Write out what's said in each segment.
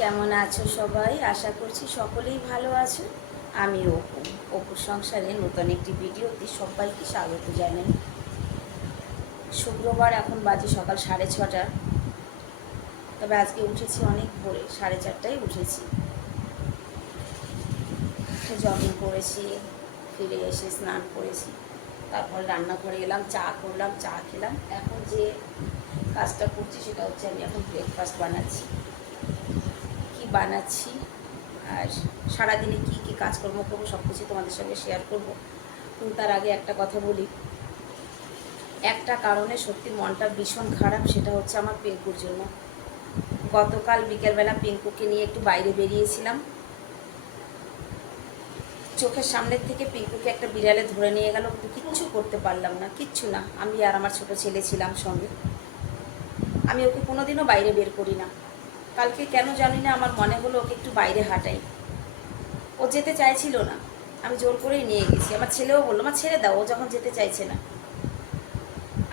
কেমন আছো সবাই? আশা করছি সকলেই ভালো আছো। আমি অপুর সংসারে নতুন একটি ভিডিওতে সবাইকে স্বাগত জানাই। শুক্রবার, এখন বাজে সকাল 6:30। তবে আজকে উঠেছি অনেক ভোরে, 4:30টায় উঠেছি। জগিং করেছি, ফিরে এসে স্নান করেছি, তারপর রান্না করে এলাম, চা করলাম, চা খেলাম। এখন যে কাজটা করছি সেটা হচ্ছে আমি এখন ব্রেকফাস্ট বানাচ্ছি। কি বানাচ্ছি আর সারাদিনে কী কী কাজকর্ম করবো সব কিছু তোমাদের সঙ্গে শেয়ার করবো। কিন্তু তার আগে একটা কথা বলি, একটা কারণে সত্যি মনটা ভীষণ খারাপ, সেটা হচ্ছে আমার পিঙ্কুর জন্য। গতকাল বিকেলবেলা পিঙ্কুকে নিয়ে একটু বাইরে বেরিয়েছিলাম। চোখের সামনের থেকে পিঙ্কুকে একটা বিড়ালে ধরে নিয়ে গেল, কিন্তু কিচ্ছু করতে পারলাম না, কিচ্ছু না। আমি আর আমার ছোট ছেলে ছিলাম সঙ্গে। আমি ওকে কোনোদিনও বাইরে বের করি না। কালকে কেন জানি না আমার মনে হলো ওকে একটু বাইরে হাঁটাই। ও যেতে চাইছিল না, আমি জোর করেই নিয়ে গেছি। আমার ছেলেও বললো, মা ছেড়ে দাও, ও যখন যেতে চাইছে না।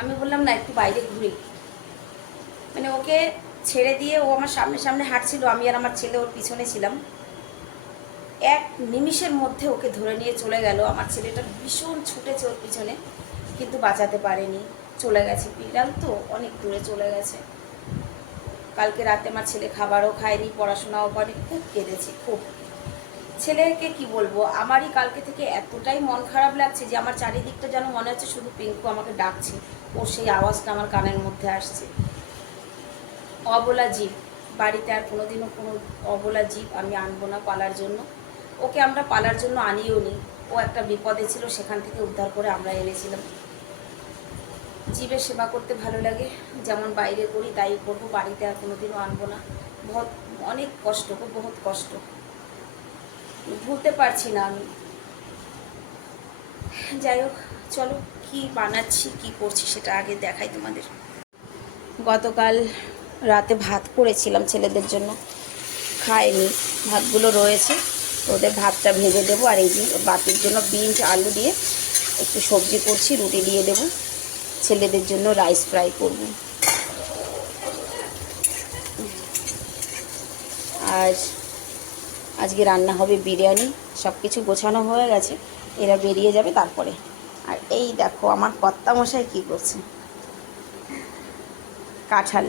আমি বললাম না, একটু বাইরে ঘুরি। মানে ওকে ছেড়ে দিয়ে ও আমার সামনে সামনে হাঁটছিল, আমি আর আমার ছেলে ওর পিছনে ছিলাম। এক নিমিষের মধ্যে ওকে ধরে নিয়ে চলে গেল। আমার ছেলেটা ভীষণ ছুটেছে ওর পিছনে, কিন্তু বাঁচাতে পারেনি, চলে গেছে। বিড়াল তো অনেক দূরে চলে গেছে। কালকে রাতে আমার ছেলে খাবারও খায়নি, পড়াশোনাও করেনি, খুব কেঁদেছি, খুব। ছেলেকে কি বলবো, আমারই কালকে থেকে এতটাই মন খারাপ লাগছে যে আমার চারিদিকটা যেন মনে হচ্ছে শুধু পিঙ্কু আমাকে ডাকছে, ও সেই আওয়াজটা আমার কানের মধ্যে আসছে। অবলা জীব, বাড়িতে আর কোনোদিনও কোনো অবলা জীব আমি আনবো না পালার জন্য। ওকে আমরা পালার জন্য আনিও নি, ও একটা বিপদে ছিল, সেখান থেকে উদ্ধার করে আমরা এনেছিলাম। জীবের সেবা করতে ভালো লাগে, যেমন বাইরে করি তাই করবো, বাড়িতে আর কোনোদিনও আনবো না। বহুত অনেক কষ্ট, বহুত কষ্ট, ভুলতে পারছি না আমি। যাই হোক, চলো কি বানাচ্ছি কি করছি সেটা আগে দেখাই তোমাদের। গতকাল রাতে ভাত করেছিলাম ছেলেদের জন্য, খায়নি, ভাতগুলো রয়েছে, ওদের ভাতটা ভেজে দেবো। আর এই যে বাতির জন্য বিনস আলু দিয়ে একটু সবজি করছি, রুটি দিয়ে দেবো। ছেলেদের জন্য রাইস ফ্রাই করব। আর আজকে রান্না হবে বিরিয়ানি। সব কিছু গোছানো হয়ে গেছে, এরা বেরিয়ে যাবে তারপরে। আর এই দেখো আমার কর্তামশাই কী করছে, কাঁঠাল।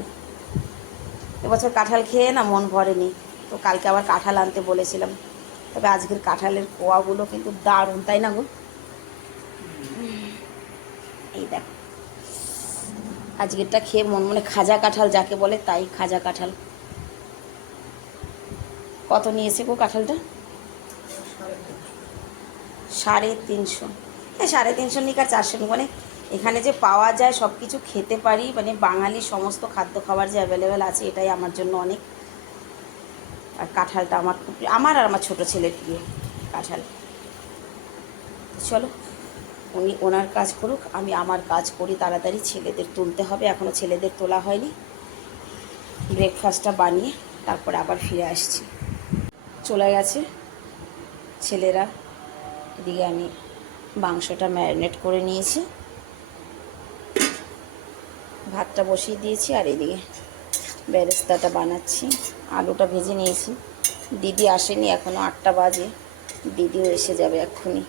এবছর কাঁঠাল খেয়ে না মন ভরেনি, তো কালকে আবার কাঁঠাল আনতে বলেছিলাম। তবে আজকের কাঁঠালের কোয়াগুলো কিন্তু দারুণ, তাই না গো? এই দেখো, আজকেরটা খেয়ে মন মনে খাজা কাঁঠাল যাকে বলে, তাই খাজা কাঁঠাল। কত নিয়েছে গো কাঁঠালটা? 350। হ্যাঁ, 350 নিক আর 400 নিক, মানে এখানে যে পাওয়া যায় সব কিছু খেতে পারি, মানে বাঙালির সমস্ত খাদ্য খাবার যে অ্যাভেলেবেল আছে, এটাই আমার জন্য অনেক। আর কাঁঠালটা আমার খুব প্রিয়, আমার আর আমার ছোটো ছেলের প্রিয় কাঁঠাল। চলো, উনি ওনার কাজ করুক, আমি আমার কাজ করি তাড়াতাড়ি। ছেলেদের তুলতে হবে, এখনও ছেলেদের তোলা হয়নি। ব্রেকফাস্টটা বানিয়ে তারপরে আবার ফিরে আসছি। চলে গেছে ছেলেরা। এদিকে আমি মাংসটা ম্যারিনেট করে নিয়েছি, ভাতটা বসিয়ে দিয়েছি, আর এদিকে বেরেস্তাটা বানাচ্ছি। আলুটা ভেজে নিয়েছি। দিদি আসেনি এখনও, 8টা বাজে, দিদিও এসে যাবে এক্ষুনি।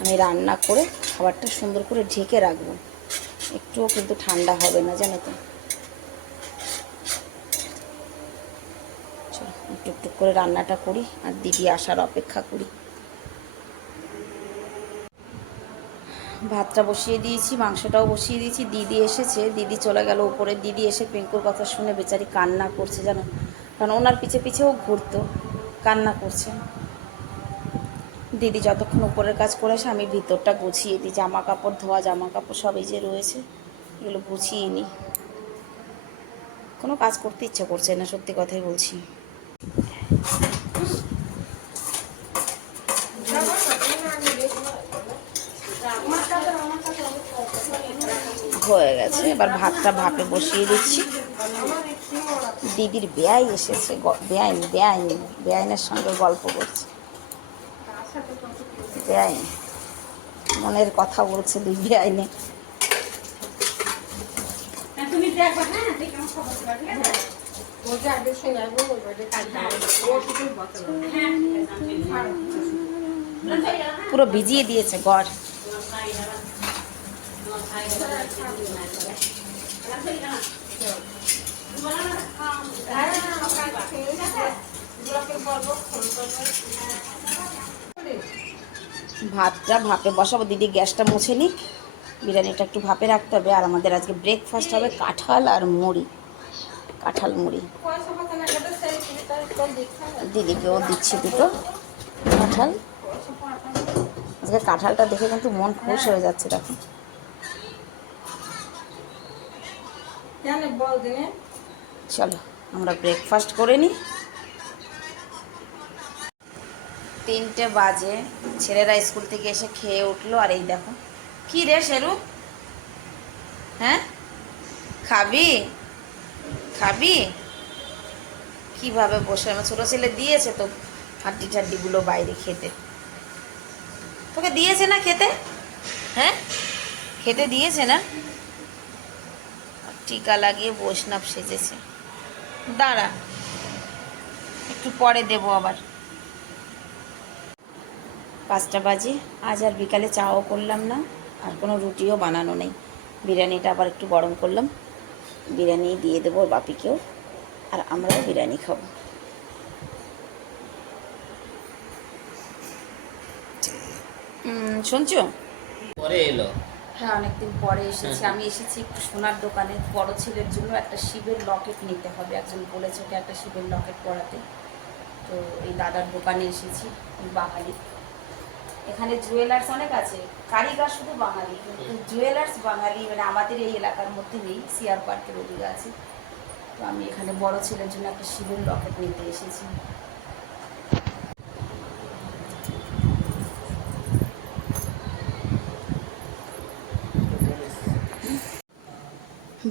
আমি রান্না করে খাবারটা সুন্দর করে ঢেকে রাখবো, একটুও কিন্তু ঠান্ডা হবে না, জানো তো। চলো টুকটুক করে রান্নাটা করি আর দিদি আসার অপেক্ষা করি। ভাতটা বসিয়ে দিয়েছি, মাংসটাও বসিয়ে দিয়েছি। দিদি এসেছে, দিদি চলে গেল উপরে। দিদি এসে পিঙ্কুর কথা শুনে বেচারি কান্না করছে, জানো, কারণ ওনার পিছে পিছেও ঘুরতো, কান্না করছে। দিদি যতক্ষণ উপরের কাজ করে আসে আমি ভিতরটা গুছিয়ে দিই, জামা কাপড় ধোয়া, জামা কাপড় সব এই যে রয়েছে, এগুলো গুছিয়ে নিই। কোনো কাজ করতে ইচ্ছা করছে না, সত্যি কথাই বলছি। হয়ে গেছে, এবার ভাতটা ভাপে বসিয়ে দিচ্ছি। দিদির বেয়াই এসেছে, বেআইনের সঙ্গে গল্প করছে। বেআইন মনের কথা বলছে, দুই বেআইনে। পুরো ভিজিয়ে দিয়েছে ঘর। ভাতটা ভাপে বসাবো, দিদি গ্যাসটা মুছে নিক। বিরিয়ানিটা একটু ভাপে রাখতে হবে। আর আমাদের আজকে ব্রেকফাস্ট হবে কাঁঠাল আর মুড়ি, কাঁঠাল মুড়ি। দিদিকেও দিচ্ছি দুটো কাঁঠাল। আজকে কাঁঠালটা দেখে কিন্তু মন খুশ হয়ে যাচ্ছে। দেখো, চলো আমরা ব্রেকফাস্ট করে নিই। 3টে বাজে, ছেলেরা স্কুল থেকে এসে খেয়ে উঠলো। আর এই দেখো, কি রে শেরু, হ্যাঁ খাবি খাবি কিভাবে বসে? আমার ছোটো ছেলে দিয়েছে তো হাড্ডি টাড্ডিগুলো বাইরে খেতে। তোকে দিয়েছে না খেতে? হ্যাঁ খেতে দিয়েছে না? টিকা লাগিয়ে বৈষ্ণব সেজেছে। দাঁড়া, একটু পরে দেবো আবার। 5টা বাজে। আজ আর বিকালে চাও করলাম না, আর কোনো রুটিও বানানো নেই। বিরিয়ানিটা আবার একটু গরম করলাম, বিরিয়ানি দিয়ে দেবো বাপিকেও, আর আমরাও বিরিয়ানি খাবো। শুনছো? পরে এলো। হ্যাঁ, অনেকদিন পরে এসেছি। আমি এসেছি একটু সোনার দোকানে, বড় ছেলের জন্য একটা শিবের লকেট নিতে হবে। একজন বলেছে ওকে একটা শিবের লকেট পরাতে। তো এই দাদার দোকানে এসেছি, বাঙালি। এখানে জুয়েলার্স অনেক আছে, কারিগর শুধু বাঙালি, কিন্তু জুয়েলার্স বাঙালি মানে আমাদের এই এলাকার মধ্যে নেই, সিআর পার্কের ওদিকে আছে। তো আমি এখানে বড় ছেলের জন্য একটা শিবের লকেট নিতে এসেছি।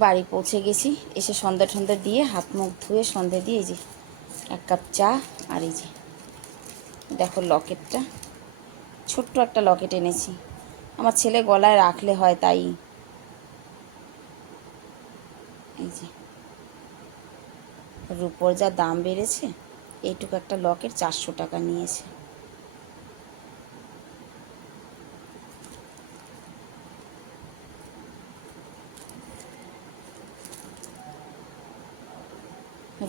বাড়ি পৌঁছে গেছি, এসে সন্ধ্যা টন্ধা দিয়ে হাত মুখ ধুয়ে সন্ধ্যা দিয়ে এই যে 1 কাপ চা। আর এই যে দেখো লকেটটা, ছোট্ট একটা লকেট এনেছি। আমার ছেলে গলায় রাখলে হয়, তাই। এই যে রুপোর যা দাম বেড়েছে, এইটুকু একটা লকেট 400 টাকা নিয়েছে।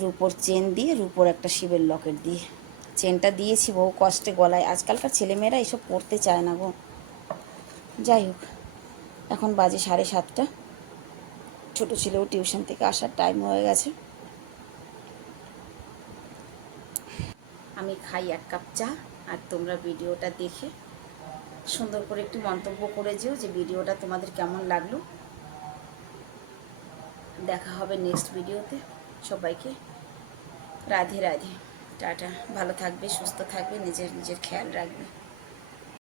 রুপোর চেন দিয়ে, রুপোর একটা শিবের লকেট দিয়ে। চেনটা দিয়েছি বহু কষ্টে গলায়। আজকালকার ছেলেমেয়েরা এসব পরতে চায় না গো। যাই হোক, এখন বাজে 7:30। ছোটো ছেলেও টিউশন থেকে আসার টাইম হয়ে গেছে। আমি খাই 1 কাপ চা, আর তোমরা ভিডিওটা দেখে সুন্দর করে একটু মন্তব্য করে যেও যে ভিডিওটা তোমাদের কেমন লাগলো। দেখা হবে নেক্সট ভিডিওতে। সবাইকে রাধে রাধে, টাটা। ভালো থাকবে, সুস্থ থাকবে, নিজের খেয়াল রাখবে।